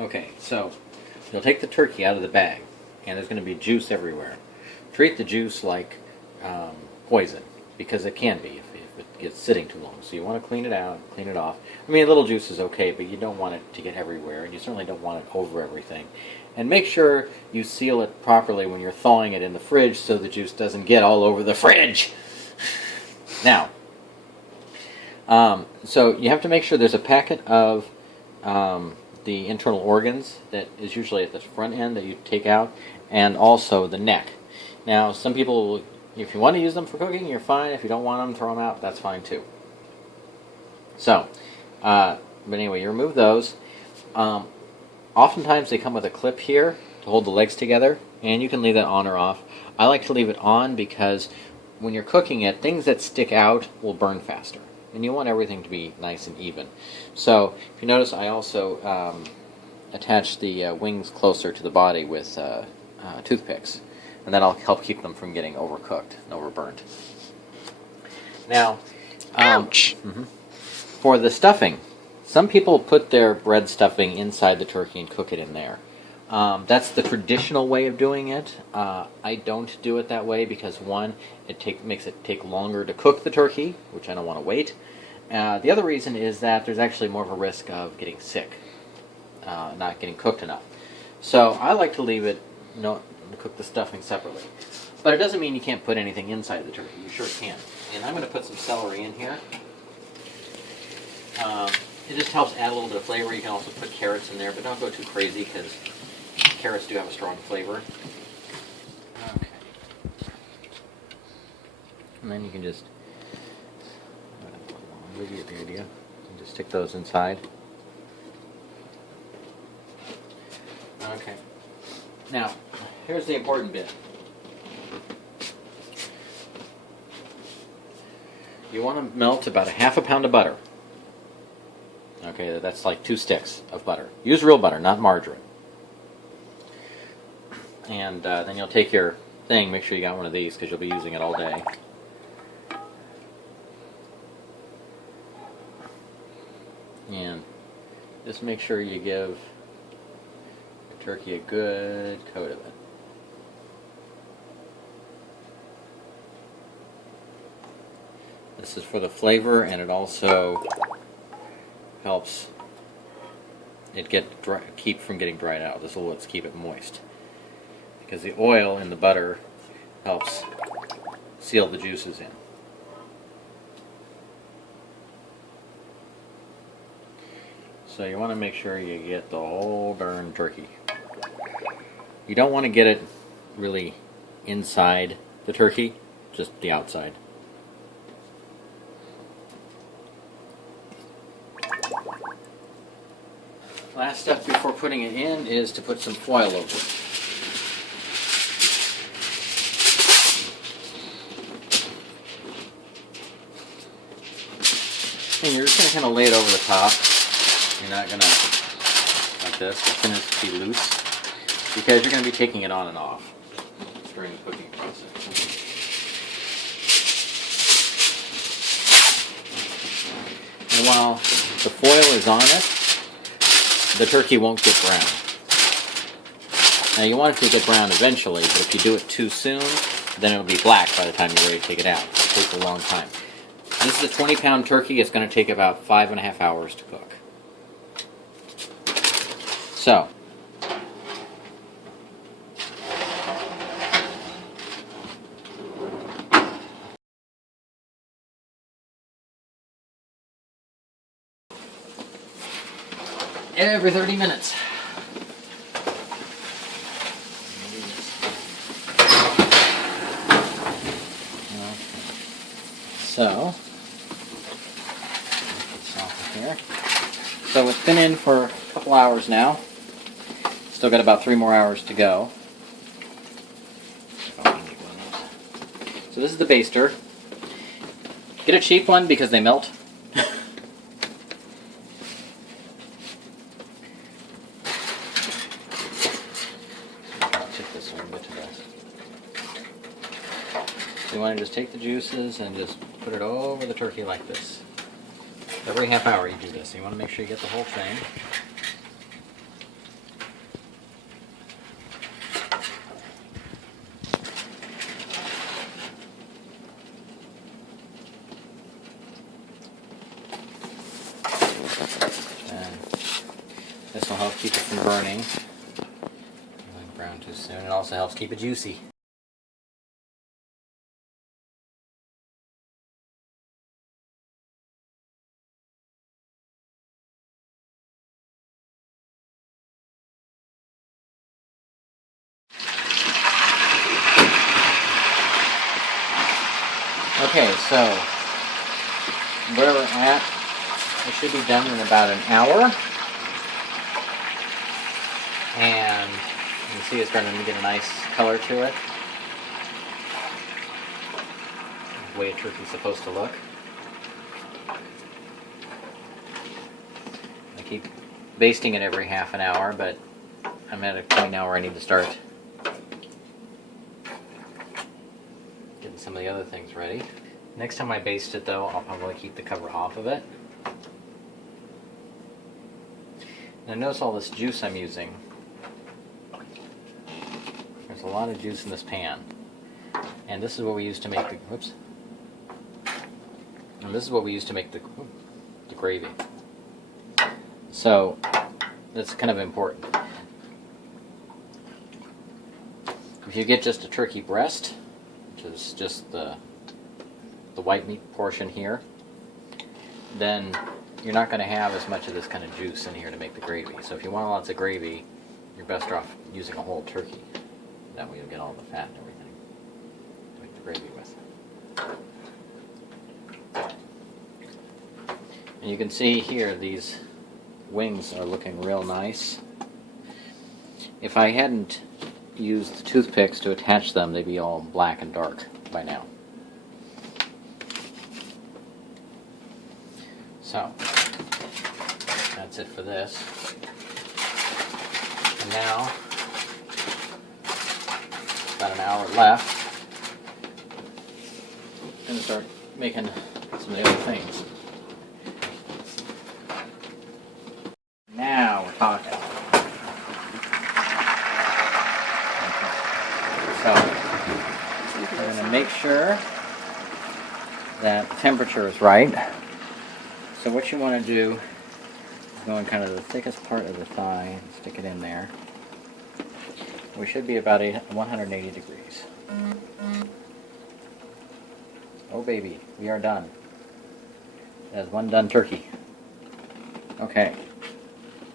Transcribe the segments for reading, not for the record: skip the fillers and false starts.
Okay, so you'll take the turkey out of the bag, and there's going to be juice everywhere. Treat the juice like poison, because it can be if it gets sitting too long. So you want to clean it out, clean it off. I mean, a little juice is okay, but you don't want it to get everywhere, and you certainly don't want it over everything. And make sure you seal it properly when you're thawing it in the fridge so the juice doesn't get all over the fridge. Now, so you have to make sure there's a packet of the internal organs that is usually at the front end that you take out, and also the neck. Now, some people, if you want to use them for cooking, you're fine. If you don't want them, throw them out. That's fine too. So, but anyway, you remove those. Oftentimes they come with a clip here to hold the legs together, and you can leave that on or off. I like to leave it on because when you're cooking it, things that stick out will burn faster, and you want everything to be nice and even. So if you notice, I also attach the wings closer to the body with toothpicks, and that'll help keep them from getting overcooked and overburnt. Now, ouch! For the stuffing, some people put their bread stuffing inside the turkey and cook it in there. That's the traditional way of doing it. I don't do it that way because, one, it makes it take longer to cook the turkey, which I don't want to wait. The other reason is that there's actually more of a risk of getting sick, not getting cooked enough. So I like to leave it, cook the stuffing separately. But it doesn't mean you can't put anything inside the turkey. You sure can. And I'm going to put some celery in here. It just helps add a little bit of flavor. You can also put carrots in there, but don't go too crazy because carrots do have a strong flavor. Okay. And then you can just, you get the idea. You can just stick those inside. Okay. Now, here's the important bit. You want to melt about 1/2 pound of butter. Okay, that's like 2 sticks of butter. Use real butter, not margarine. And then you'll take your thing, make sure you got one of these because you'll be using it all day. And just make sure you give the turkey a good coat of it. This is for the flavor, and it also helps it keep from getting dried out. This will keep it moist, because the oil in the butter helps seal the juices in. So you want to make sure you get the whole darn turkey. You don't want to get it really inside the turkey, just the outside. Last step before putting it in is to put some foil over it. And you're just going to kind of lay it over the top. You're not going to, like this, it's going to be loose, because you're going to be taking it on and off during the cooking process. And while the foil is on it, the turkey won't get brown. Now you want it to get brown eventually, but if you do it too soon, then it'll be black by the time you're ready to take it out. It takes a long time. This is a 20-pound turkey. It's going to take about 5.5 hours to cook. So, every 30 minutes. So, it's off here. So it's been in for a couple hours now. Still got about 3 more hours to go. So this is the baster. Get a cheap one because they melt. You want to just take the juices and just put it over the turkey like this. Every half hour you do this. You want to make sure you get the whole thing. This will help keep it from burning. Going brown too soon. It also helps keep it juicy. Okay, so where we're at, it should be done in about an hour. And you can see it's starting to get a nice color to it. The way a turkey's supposed to look. I keep basting it every half an hour, but I'm at a point now where I need to start getting some of the other things ready. Next time I baste it though, I'll probably keep the cover off of it. Now notice all this juice I'm using. There's a lot of juice in this pan. And this is what we use to make the, whoops. And this is what we use to make the gravy. So, that's kind of important. If you get just a turkey breast, which is just the white meat portion here, then you're not going to have as much of this kind of juice in here to make the gravy. So if you want lots of gravy, you're best off using a whole turkey. That way you'll get all the fat and everything to make the gravy with. And you can see here these wings are looking real nice. If I hadn't used the toothpicks to attach them, they'd be all black and dark by now. So, that's it for this. And now, about an hour left, I'm going to start making some of the other things. Now we're talking. Okay. So, we're going to make sure that the temperature is right. So what you want to do is go in kind of the thickest part of the thigh and stick it in there. We should be about 180 degrees. Oh baby, we are done. That is one done turkey. Okay,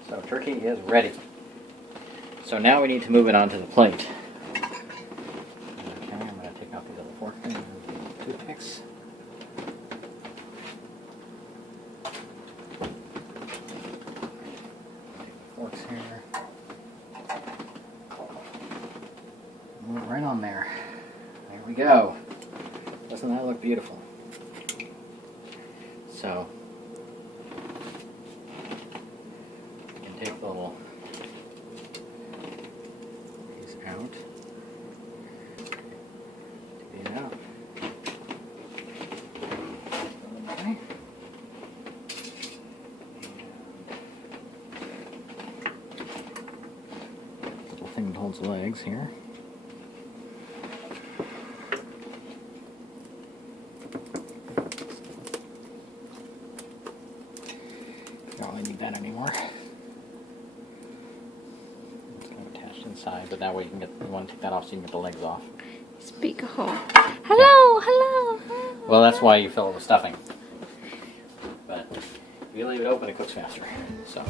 so turkey is ready. So now we need to move it onto the plate. Okay, I'm going to take out these other forks and toothpicks. Forks here. Move it right on there. There we go. Doesn't that look beautiful? So, you can take the little piece out. Take it out. Okay. Little thing that holds the legs here. Don't really need that anymore. It's kind of attached inside, but that way you want to take that off so you can get the legs off. Speak home. Hello, hello. Well, that's why you fill it with stuffing. But if you leave it open, it cooks faster. So.